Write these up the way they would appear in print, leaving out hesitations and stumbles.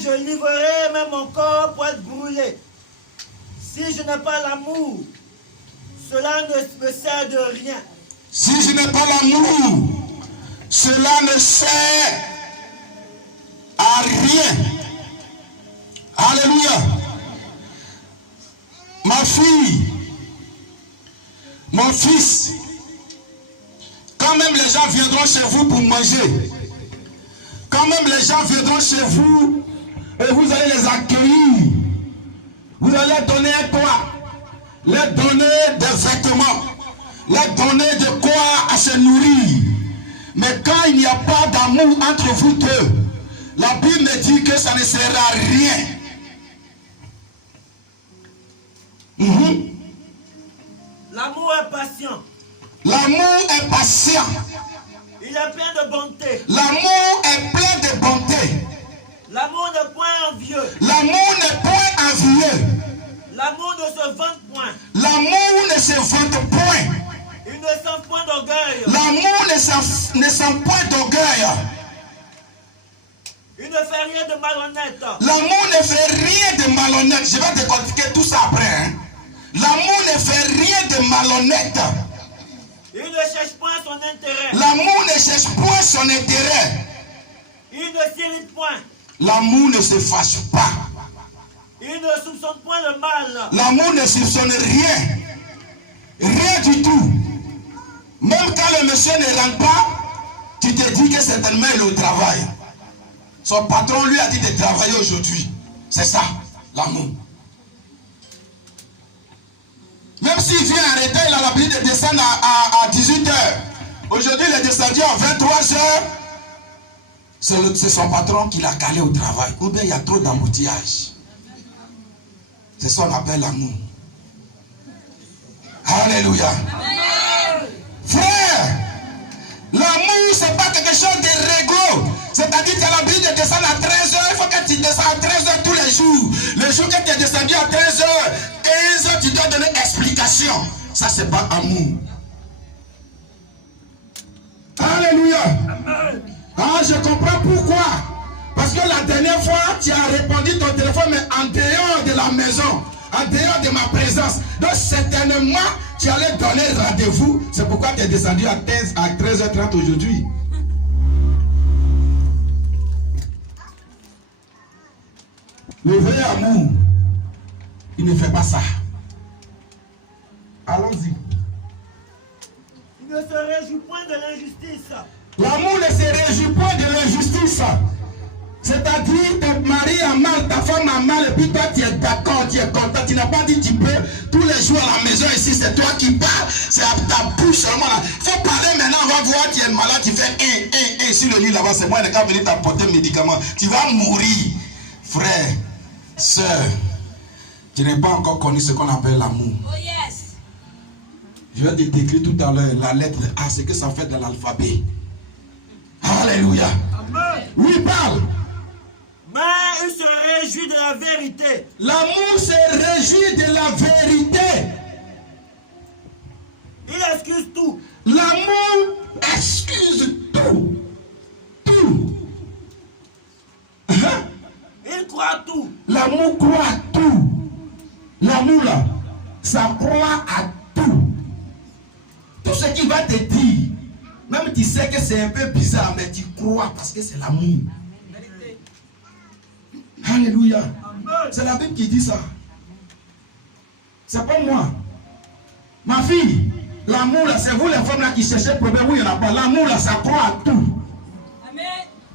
Je livrerai même mon corps pour être brûlé. Si je n'ai pas l'amour, cela ne me sert de rien. Si je n'ai pas l'amour, cela ne sert à rien. Alléluia. Ma fille, mon fils, quand même les gens viendront chez vous pour manger, quand même les gens viendront chez vous et vous allez les accueillir, vous allez leur donner un toit, leur donner des vêtements, leur donner de quoi à se nourrir. Mais quand il n'y a pas d'amour entre vous deux, la Bible me dit que ça ne sert à rien. L'amour est patient. L'amour est patient. Il est plein de bonté. L'amour est plein de bonté. L'amour n'est point envieux. L'amour n'est point envieux. L'amour ne se vante point. L'amour ne se vante point. Il ne sent point d'orgueil. L'amour ne sent point d'orgueil. Il ne fait rien de malhonnête. L'amour ne fait rien de malhonnête. Je vais décortiquer tout ça après. Hein? L'amour ne fait rien de malhonnête. Il ne cherche point son intérêt. L'amour ne cherche point son intérêt. Il ne s'irrite point. L'amour ne se fâche pas. Il ne soupçonne point le mal. L'amour ne soupçonne rien. Rien du tout. Même quand le monsieur ne rentre pas, tu te dis que certainement il est au travail. Son patron lui a dit de travailler aujourd'hui. C'est ça, l'amour. Même s'il vient arrêter, il a l'habitude de descendre à 18h. Aujourd'hui, il est descendu à 23h. C'est son patron qui l'a calé au travail. Ou bien il y a trop d'embouteillage. C'est ça qu'on appelle l'amour. Alléluia. Frère, l'amour, c'est pas quelque chose de réglo. C'est-à-dire que tu as l'habitude de descendre à 13h. Il faut que tu descendes à 13h tous les jours. Le jour que tu es descendu à 13h, 15h, tu dois donner explication. Ça, c'est pas amour. Alléluia. Ah, je comprends pourquoi. Parce que la dernière fois, tu as répondu ton téléphone, mais en dehors de la maison, en dehors de ma présence. Donc, certainement, tu allais donner rendez-vous. C'est pourquoi tu es descendu à 13h30 aujourd'hui. Le vrai amour, il ne fait pas ça. Allons-y. Il ne se réjouit point de l'injustice. L'amour ne se réjouit point de l'injustice. C'est-à-dire, ton mari a mal, ta femme a mal, et puis toi tu es d'accord, tu es content. Tu n'as pas dit tu peux tous les jours à la maison ici, c'est toi qui parles, c'est à ta bouche seulement là. Il faut parler maintenant, on va voir, tu es malade, tu fais sur le lit là-bas, c'est moi qui vais venir t'apporter un médicament. Tu vas mourir. Frère, sœur, tu n'as pas encore connu ce qu'on appelle l'amour. Oh yes. Je vais te décrire tout à l'heure la lettre A, ce que ça fait dans l'alphabet. Alléluia. Amen. Oui, parle. Mais il se réjouit de la vérité. L'amour se réjouit de la vérité. Il excuse tout. L'amour excuse tout. Tout. Il croit tout. L'amour croit à tout. L'amour là, ça croit à tout. Tout ce qu'il va te dire, même tu sais que c'est un peu bizarre, mais tu crois parce que c'est l'amour. Alléluia. C'est la Bible qui dit ça. C'est pas moi. Ma fille, l'amour là, c'est vous les femmes là qui cherchez le problème. Oui, il n'y en a pas. L'amour là, ça croit à tout. Amen.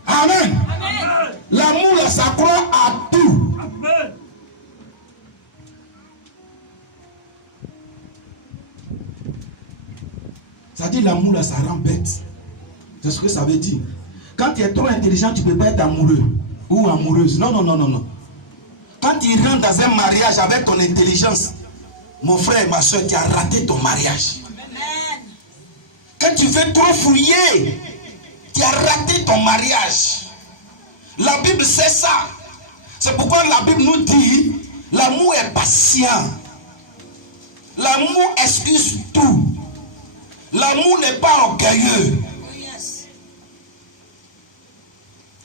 Amen. Amen. L'amour là, ça croit à tout. Amen. Ça dit l'amour là, ça rend bête. C'est ce que ça veut dire. Quand tu es trop intelligent, tu ne peux pas être amoureux ou amoureuse. Non, non, non, non, non. Quand tu rentres dans un mariage avec ton intelligence, mon frère et ma soeur, tu as raté ton mariage. Amen. Quand tu fais trop fouiller, tu as raté ton mariage. La Bible sait ça. C'est pourquoi la Bible nous dit, l'amour est patient. L'amour excuse tout. L'amour n'est pas orgueilleux. Oh yes.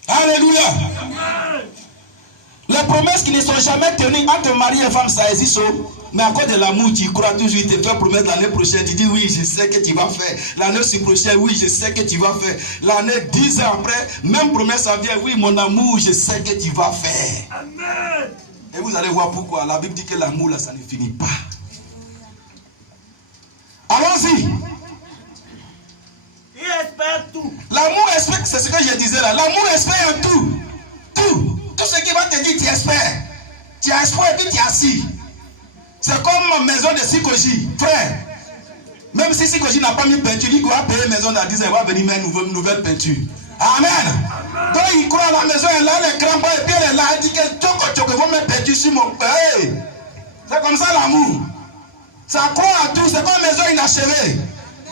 Alléluia. Amen. promesses qui ne sont jamais tenues entre mari et femme, ça existe. Mais à cause de l'amour, tu crois toujours, tu te fais promesse l'année prochaine, tu dis oui, je sais que tu vas faire. L'année prochaine, oui, je sais que tu vas faire. L'année 10 ans après, même promesse, ça vient, oui, mon amour, je sais que tu vas faire. Amen. Et vous allez voir pourquoi. La Bible dit que l'amour, là, ça ne finit pas. Allons-y. Il espère tout. L'amour espère, c'est ce que je disais là. L'amour espère en tout. Tout. Tout ce qui va te dire, tu espères. Tu as espoir et puis tu es assis. C'est comme ma maison de Sikoji, frère. Même si Sikoji n'a pas mis peinture, il va payer une maison d'à 10 ans, il va venir mettre une nouvelle peinture. Amen. Donc il croit à la maison, elle a les grands et puis elle est là, elle dit que Tchoko vont mettre peinture sur mon père. Hey. C'est comme ça l'amour. Ça croit à tout, c'est comme une maison inachevée.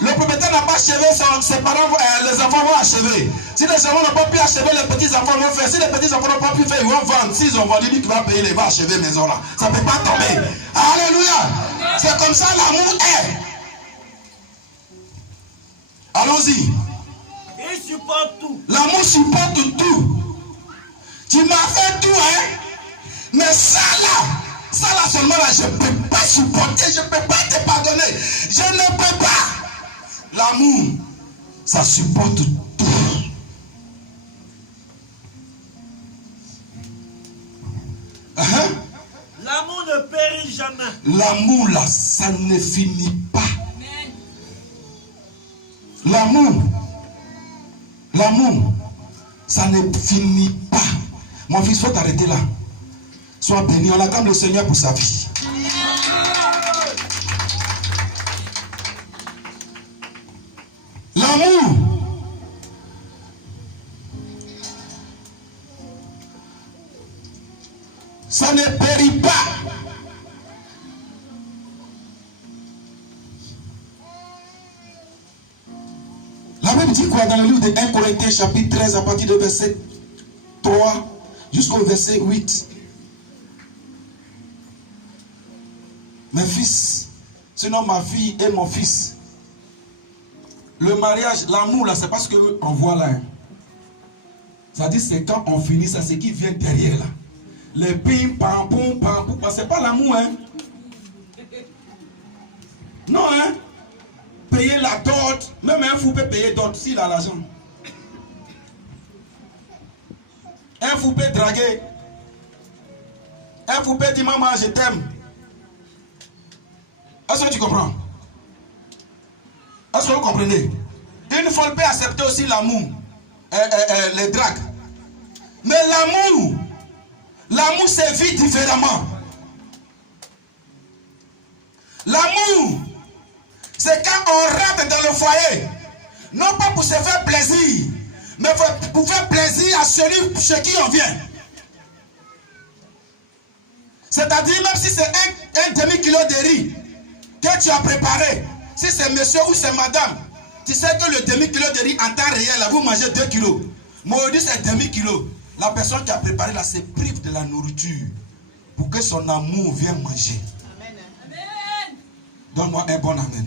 Le propriétaire n'a pas achevé, ses parents, les enfants vont achever. Si les enfants n'ont pas pu achever, les petits enfants vont faire. Si les petits enfants n'ont pas pu faire, ils vont vendre. S'ils ont vendu, lui qui va payer, il va achever la maison là. Ça ne peut pas tomber. Alléluia. C'est comme ça l'amour est. Allons-y. Il supporte tout. L'amour supporte tout. Tu m'as fait tout, hein. Mais ça là seulement là, je ne peux pas supporter, je ne peux pas te pardonner. Je ne peux pas. L'amour, ça supporte tout. L'amour ne périt jamais. L'amour là, ça ne finit pas. L'amour, ça ne finit pas. Mon fils, il faut t'arrêter là. Sois béni, on acclame le Seigneur pour sa vie. L'amour, ça ne périt pas. La Bible dit quoi dans le livre de 1 Corinthiens chapitre 13 à partir de verset 3 jusqu'au verset 8. Mes fils, sinon ma fille et mon fils. Le mariage, l'amour là, c'est pas ce qu'on voit là. Hein. Ça dit c'est quand on finit ça, c'est qui vient derrière là. Les pim, pam, pom, pam, pom, c'est pas l'amour, hein. Non, hein. Payer la dot, même un fou peut payer dot s'il a l'argent. Un fou peut draguer. Un fou peut dire maman, je t'aime. Est-ce que tu comprends? Est-ce que vous comprenez? Une folle peut accepter aussi l'amour, les dragues. Mais l'amour se vit différemment. L'amour, c'est quand on rentre dans le foyer, non pas pour se faire plaisir, mais pour faire plaisir à celui chez qui on vient. C'est-à-dire, même si c'est un demi-kilo de riz que tu as préparé, si c'est monsieur ou c'est madame, tu sais que le demi-kilo de riz en temps réel, là, vous mangez 2 kilos. Moi, je dis c'est demi-kilo. La personne qui a préparé là se prive de la nourriture pour que son amour vienne manger. Amen. Donne-moi un bon amen.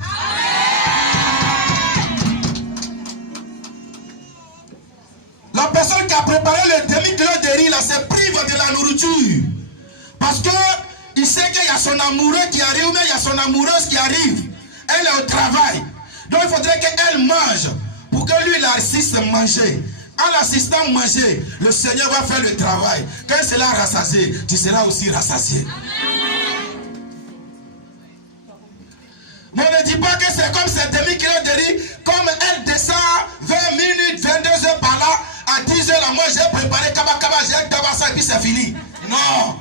La personne qui a préparé le demi-kilo de riz là se prive de la nourriture. Parce que il sait qu'il y a son amoureux qui arrive, mais il y a son amoureuse qui arrive. Elle est au travail. Donc il faudrait qu'elle mange pour que lui il assiste à manger. En l'assistant manger, le Seigneur va faire le travail. Quand il sera rassasié, tu seras aussi rassasié. Mais ne dis pas que c'est comme ces demi-kilo de riz, comme elle descend 20 minutes, 22 heures par là, à 10 heures là, moi j'ai préparé kaba, j'ai d'abord ça et puis c'est fini. Non.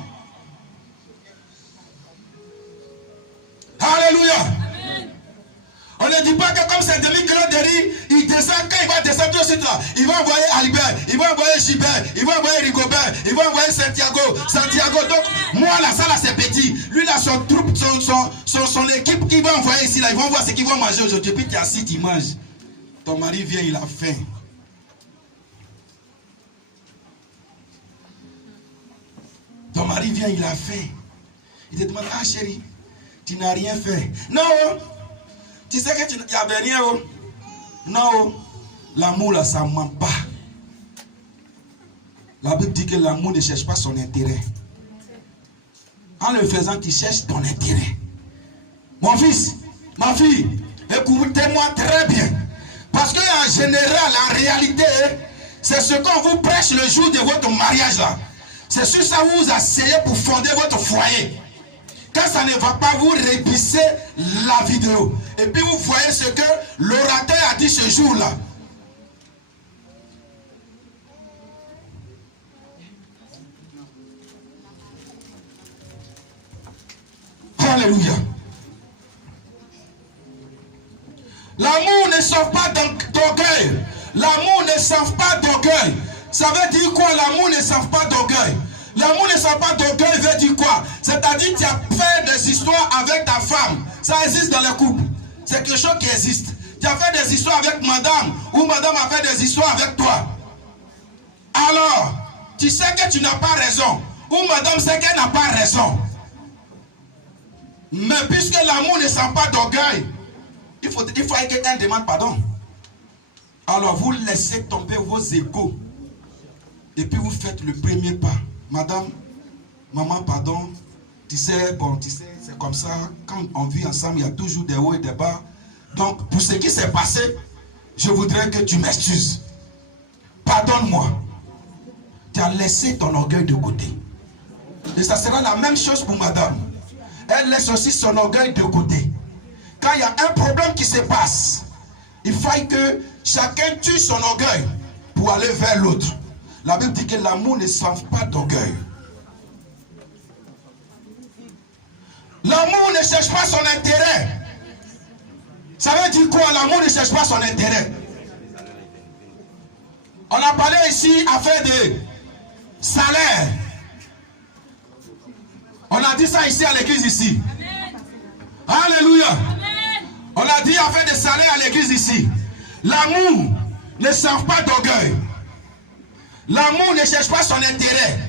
Alléluia. On ne dit pas que comme c'est demi-kilo de riz, il descend, quand il va descendre tout de suite là, il va envoyer Albert, il va envoyer Gilbert, il va envoyer Rigobert, il va envoyer Santiago. Donc, moi là, ça là c'est petit. Lui là, son troupe, son équipe qui va envoyer ici là, ils vont voir ce qu'ils vont manger aujourd'hui. Puis tu es assis, tu manges. Ton mari vient, il a faim. Ton mari vient, il a faim. Il te demande, ah chérie, tu n'as rien fait. Non. Tu sais que tu n'y avais rien. Non. L'amour là, ça ne ment pas. La Bible dit que l'amour ne cherche pas son intérêt. En le faisant, tu cherches ton intérêt. Mon fils, ma fille, écoutez-moi très bien. Parce qu'en général, en réalité, c'est ce qu'on vous prêche le jour de votre mariage là. C'est sur ça que vous asseyez pour fonder votre foyer. Quand ça ne va pas, vous répissez la vidéo. Et puis vous voyez ce que l'orateur a dit ce jour-là. Alléluia. L'amour ne sauve pas d'orgueil. L'amour ne sauve pas d'orgueil. Ça veut dire quoi? L'amour ne sauve pas d'orgueil. L'amour ne sauve pas d'orgueil veut dire quoi? C'est-à-dire que tu as fait des histoires avec ta femme. Ça existe dans les couples. C'est quelque chose qui existe. Tu as fait des histoires avec madame, ou madame a fait des histoires avec toi. Alors, tu sais que tu n'as pas raison, ou madame sait qu'elle n'a pas raison. Mais puisque l'amour ne sent pas d'orgueil, il faut que quelqu'un demande pardon. Alors vous laissez tomber vos égos. Et puis vous faites le premier pas. Madame, maman, pardon. Tu sais, c'est comme ça. Quand on vit ensemble, il y a toujours des hauts et des bas. Donc, pour ce qui s'est passé, je voudrais que tu m'excuses. Pardonne-moi. Tu as laissé ton orgueil de côté. Et ça sera la même chose pour madame. Elle laisse aussi son orgueil de côté. Quand il y a un problème qui se passe, il faut que chacun tue son orgueil pour aller vers l'autre. La Bible dit que l'amour ne sauve pas d'orgueil. L'amour ne cherche pas son intérêt. Ça veut dire quoi? L'amour ne cherche pas son intérêt. On a parlé ici affaire de salaire. On a dit ça ici à l'église ici. Amen. Alléluia. Amen. On a dit affaire de salaire à l'église ici. L'amour ne sauve pas d'orgueil. L'amour ne cherche pas son intérêt.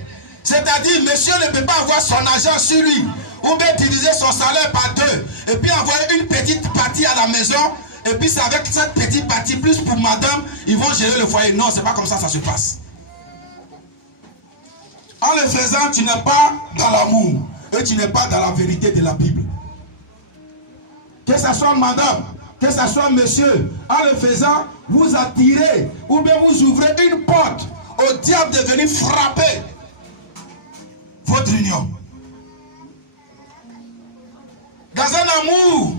C'est-à-dire, monsieur ne peut pas avoir son argent sur lui. Ou bien diviser son salaire par deux. Et puis envoyer une petite partie à la maison. Et puis c'est avec cette petite partie, plus pour madame, ils vont gérer le foyer. Non, c'est pas comme ça ça se passe. En le faisant, tu n'es pas dans l'amour. Et tu n'es pas dans la vérité de la Bible. Que ce soit madame, que ce soit monsieur, en le faisant, vous attirez ou bien vous ouvrez une porte au diable de venir frapper votre union. Dans un amour,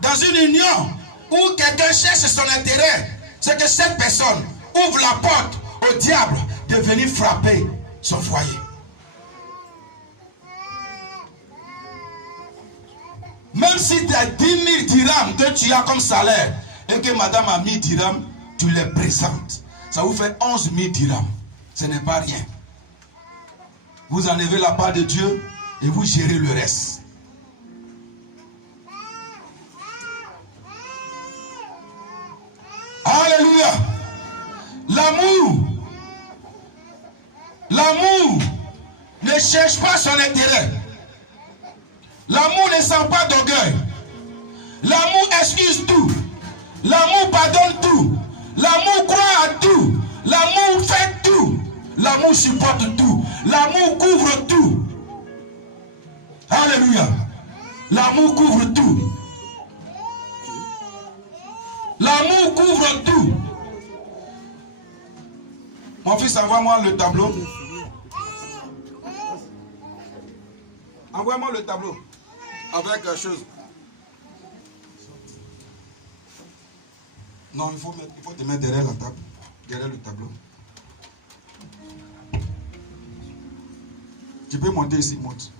dans une union où quelqu'un cherche son intérêt, c'est que cette personne ouvre la porte au diable de venir frapper son foyer. Même si tu as 10 000 dirhams que tu as comme salaire et que madame a 1000 dirhams, tu les présentes. Ça vous fait 11 000 dirhams. Ce n'est pas rien. Vous enlevez la part de Dieu et vous gérez le reste. Alléluia. L'amour ne cherche pas son intérêt. L'amour ne sent pas d'orgueil. L'amour excuse tout. L'amour pardonne tout. L'amour croit à tout. L'amour fait tout. L'amour supporte tout. L'amour couvre tout. Alléluia. L'amour couvre tout. L'amour couvre tout. Mon fils, envoie-moi le tableau. Envoie-moi le tableau. Avec quelque chose. Non, il faut te mettre derrière la table. Derrière le tableau. Tu peux monter ici, monte.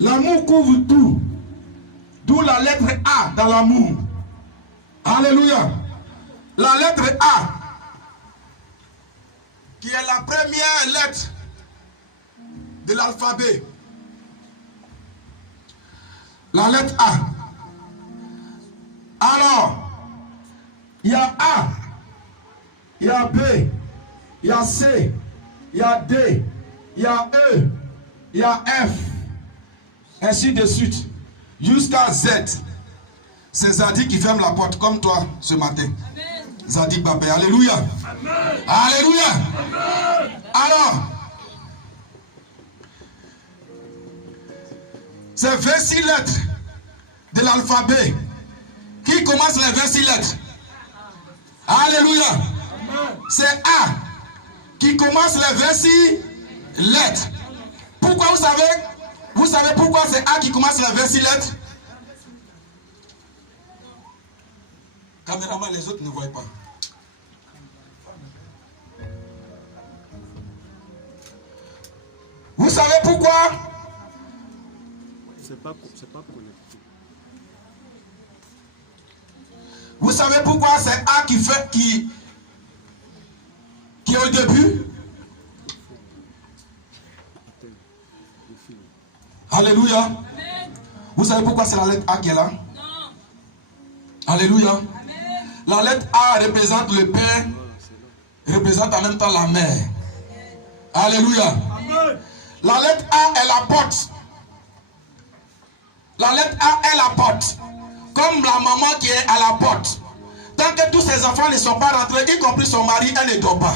L'amour couvre tout. D'où la lettre A dans l'amour. Alléluia. La lettre A, qui est la première lettre de l'alphabet. La lettre A. Alors, il y a A, il y a B, il y a C, il y a D, il y a E, il y a F. Ainsi de suite. Jusqu'à Z. C'est Zadik qui ferme la porte comme toi ce matin. Amen. Zadik Babé. Alléluia. Amen. Alléluia. Amen. Alors, c'est 26 lettres de l'alphabet qui commencent les 26 lettres. Alléluia. C'est A qui commence les 26 lettres. Pourquoi vous savez? Vous savez pourquoi c'est A qui commence les 26 lettres? Caméraman, les autres ne voient pas. Vous savez pourquoi? C'est pas connecté. Vous savez pourquoi c'est A qui fait qui est au début? Alléluia. Vous savez pourquoi c'est la lettre A qui est là? Non. Alléluia. La lettre A représente le père, représente en même temps la mère. Alléluia. Amen. La lettre A est la porte. La lettre A est la porte. Comme la maman qui est à la porte. Tant que tous ses enfants ne sont pas rentrés, y compris son mari, elle ne dort pas.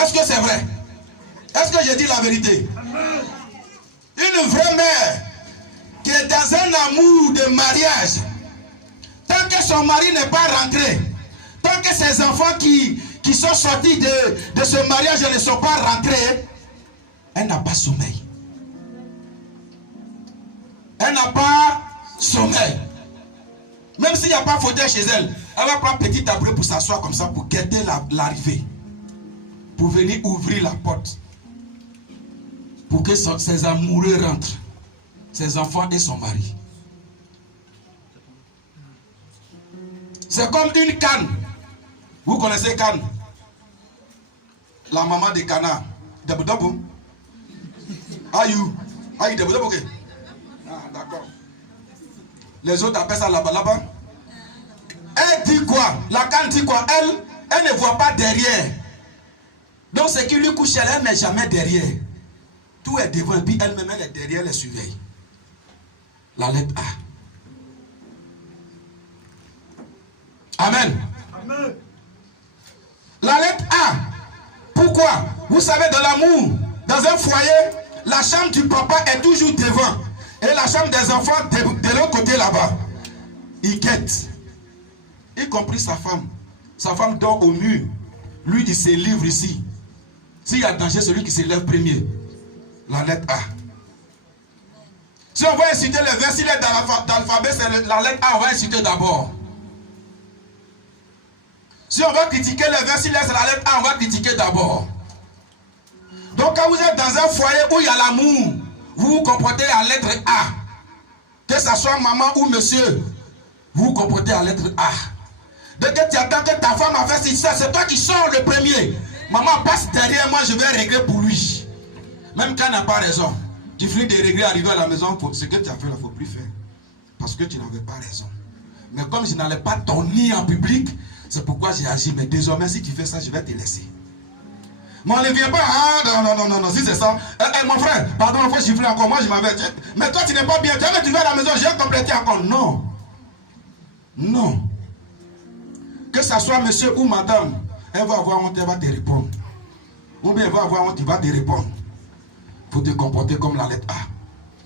Est-ce que c'est vrai? Est-ce que je dis la vérité? Amen. Une vraie mère qui est dans un amour de mariage, tant que son mari n'est pas rentré, tant que ses enfants qui sont sortis de ce mariage ne sont pas rentrés, elle n'a pas sommeil. Elle n'a pas sommeil. Même s'il n'y a pas fauteuil chez elle, elle va prendre petit tabouret pour s'asseoir comme ça, pour guetter l'arrivée. Pour venir ouvrir la porte. Pour que ses amoureux rentrent. Ses enfants et son mari. C'est comme une canne. Vous connaissez canne? La maman de Cana. Dabou. Ayou. Aïe, dabou, ok. Ah, d'accord. Les autres appellent ça là-bas. Elle dit quoi? La canne dit quoi? Elle ne voit pas derrière. Donc ce qui lui couche, elle n'est jamais derrière. Tout est devant, puis elle-même elle est derrière, elle surveille. La lettre A. Amen. Amen. La lettre A. Pourquoi? Vous savez, de l'amour, dans un foyer, la chambre du papa est toujours devant. Et la chambre des enfants de l'autre côté là-bas. Il guette. Y compris sa femme. Sa femme dort au mur. Lui, il se livre ici. S'il y a danger, celui qui se lève premier. La lettre A. Si on va inciter les 26 lettres d'alphabet, c'est la lettre A, on va inciter d'abord. Si on va critiquer les 26 lettres, c'est la lettre A, on va critiquer d'abord. Donc quand vous êtes dans un foyer où il y a l'amour, vous vous comportez à la lettre A. Que ce soit maman ou monsieur, vous vous comportez à la lettre A. Dès que tu attends que ta femme a fait ça, c'est toi qui sors le premier. Maman passe derrière moi, je vais régler pour lui. Même quand elle n'a pas raison. Tu finis de régler, arriver à la maison, ce que tu as fait là, il ne faut plus faire. Parce que tu n'avais pas raison. Mais comme je n'allais pas t'honner en public, c'est pourquoi j'ai agi. Mais désormais, si tu fais ça, je vais te laisser. Mais on ne vient pas, ah non, si c'est ça. Mon frère, pardon, il faut gifler encore. Moi, je m'avais dit, mais toi, tu n'es pas bien. Tu vas à la maison, j'ai complété encore. Non. Non. Que ce soit monsieur ou madame, elle va avoir honte, elle va te répondre. Ou bien elle va avoir honte, il va te répondre. Il faut te comporter comme la lettre A.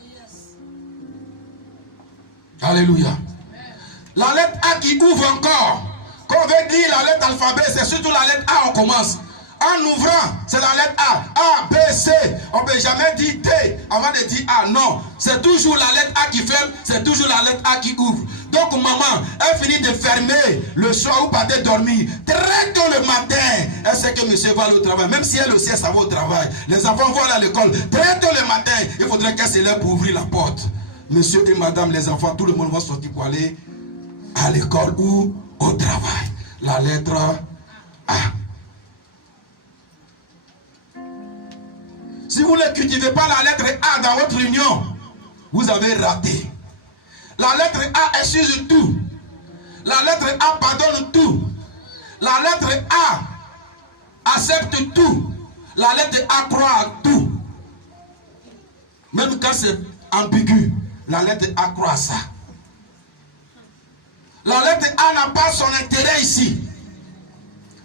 Yes. Alléluia. La lettre A qui ouvre encore. Quand on veut dire la lettre alphabet, c'est surtout la lettre A, on commence. En ouvrant, c'est la lettre A. A, B, C. On ne peut jamais dire D avant de dire A. Non. C'est toujours la lettre A qui ferme. C'est toujours la lettre A qui ouvre. Donc maman, elle finit de fermer le soir ou partez dormir. Très tôt le matin, elle sait que monsieur va aller au travail. Même si elle aussi, ça va au travail. Les enfants vont aller à l'école. Très tôt le matin, il faudrait qu'elle se lève pour ouvrir la porte. Monsieur et madame, les enfants, tout le monde va sortir pour aller à l'école ou au travail. La lettre A. Si vous ne cultivez pas la lettre A dans votre union, vous avez raté. La lettre A excuse tout. La lettre A pardonne tout. La lettre A accepte tout. La lettre A croit à tout. Même quand c'est ambigu, la lettre A croit à ça. La lettre A n'a pas son intérêt ici.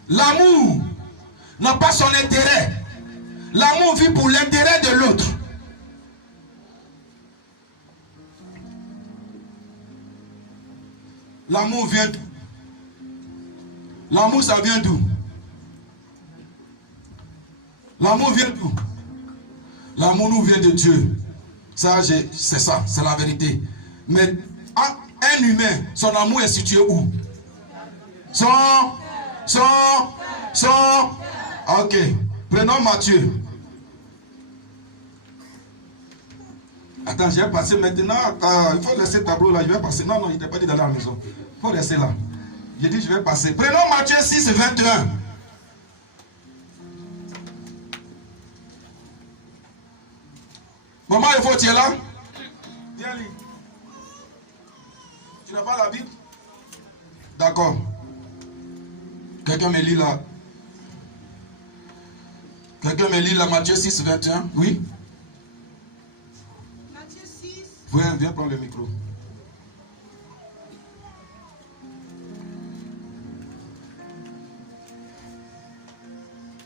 L'amour n'a pas son intérêt. L'amour vit pour l'intérêt de l'autre. L'amour vient d'où? L'amour, ça vient d'où? L'amour vient d'où? L'amour nous vient de Dieu. Ça, c'est ça, c'est la vérité. Mais un humain, son amour est situé où? Ok. Prenons Matthieu. Attends, je vais passer maintenant. Il faut laisser le tableau là. Je vais passer. Non, il n'était pas dit d'aller à la maison. Il faut laisser là. J'ai dit, je vais passer. Prenons Matthieu 6, 21. Maman, il faut, tu es là? Viens, lis. Tu n'as pas la Bible? D'accord. Quelqu'un me lit là. Quelqu'un me lit là, Matthieu 6, 21. Oui? Matthieu 6. Viens prendre le micro.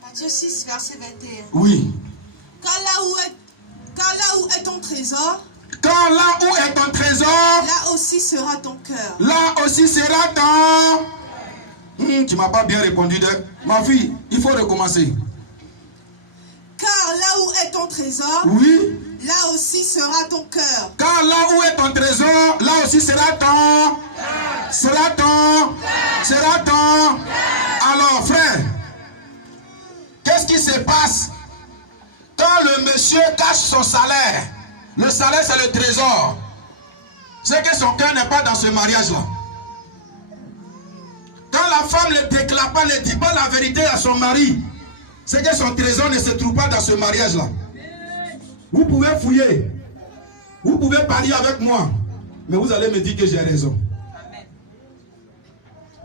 Matthieu 6, verset 21. Oui. Car là où est ton trésor, Quand là où est ton trésor, là aussi sera ton cœur. là aussi sera ton... tu m'as pas bien répondu. Ma fille, il faut recommencer. Car là où est ton trésor, Oui. là aussi sera ton cœur. Car là où est ton trésor, là aussi sera ton... Sera ton... Sera ton... Alors, frère, qu'est-ce qui se passe quand le monsieur cache son salaire? Le salaire, c'est le trésor. C'est que son cœur n'est pas dans ce mariage-là. Quand la femme ne déclare pas, ne dit pas la vérité à son mari, c'est que son trésor ne se trouve pas dans ce mariage-là. Vous pouvez fouiller. Vous pouvez parler avec moi. Mais vous allez me dire que j'ai raison.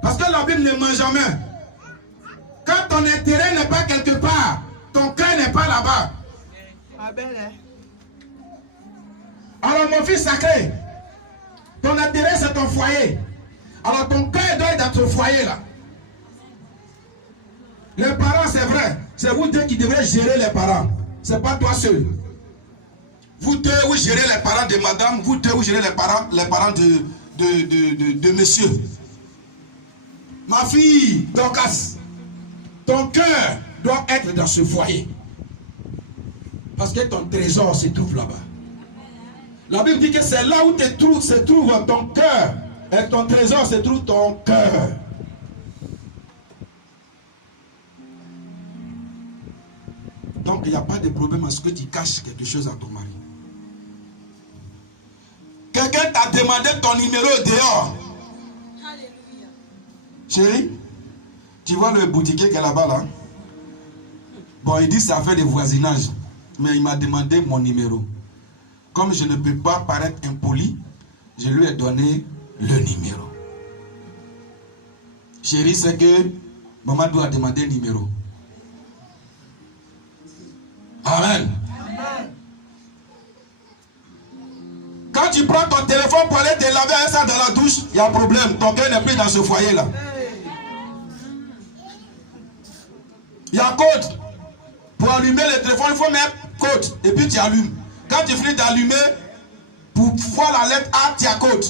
Parce que la Bible ne ment jamais. Quand ton intérêt n'est pas quelque part, ton cœur n'est pas là-bas. Alors mon fils sacré, ton intérêt c'est ton foyer. Alors ton cœur doit être dans ton foyer là. Les parents c'est vrai, c'est vous deux qui devrez gérer les parents. C'est pas toi seul. Vous deux vous gérez les parents de madame, vous deux vous gérez les parents de monsieur. Ma fille, Dorcas, ton cœur doit être dans ce foyer. Parce que ton trésor se trouve là-bas. La Bible dit que c'est là où se trouve ton cœur. Et ton trésor se trouve ton cœur. Donc il n'y a pas de problème à ce que tu caches quelque chose à ton mari. Quelqu'un t'a demandé ton numéro dehors. Alléluia. Chérie, tu vois le boutiquier qui est là-bas là? Bon, il dit ça fait des voisinages. Mais il m'a demandé mon numéro. Comme je ne peux pas paraître impoli, je lui ai donné le numéro. Chérie, c'est que maman doit demander le numéro. Amen. Amen. Quand tu prends ton téléphone pour aller te laver avec ça dans la douche, il y a un problème. Ton cœur n'est plus dans ce foyer-là. Il y a un code. Pour allumer le téléphone, il faut mettre code. Et puis tu allumes. Quand tu finis d'allumer, pour voir la lettre A, tu as code.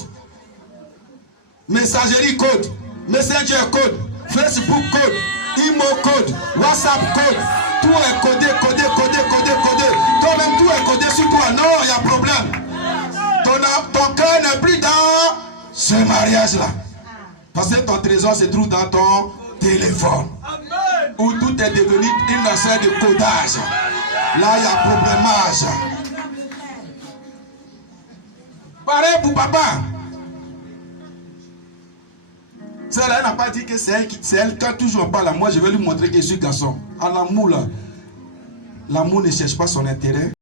Messagerie code. Messenger code. Facebook code. Imo code. WhatsApp code. Tout est codé. Toi-même, tout est codé sur toi. Non, il y a problème. Ton cœur n'est plus dans ce mariage-là. Parce que ton trésor se trouve dans ton téléphone. Où tout est devenu une affaire de codage. Là, il y a problémage. Pareil pour papa. Celle-là n'a pas dit que c'est elle, quand toujours on parle à moi, je vais lui montrer que je suis garçon. À l'amour, là, l'amour ne cherche pas son intérêt.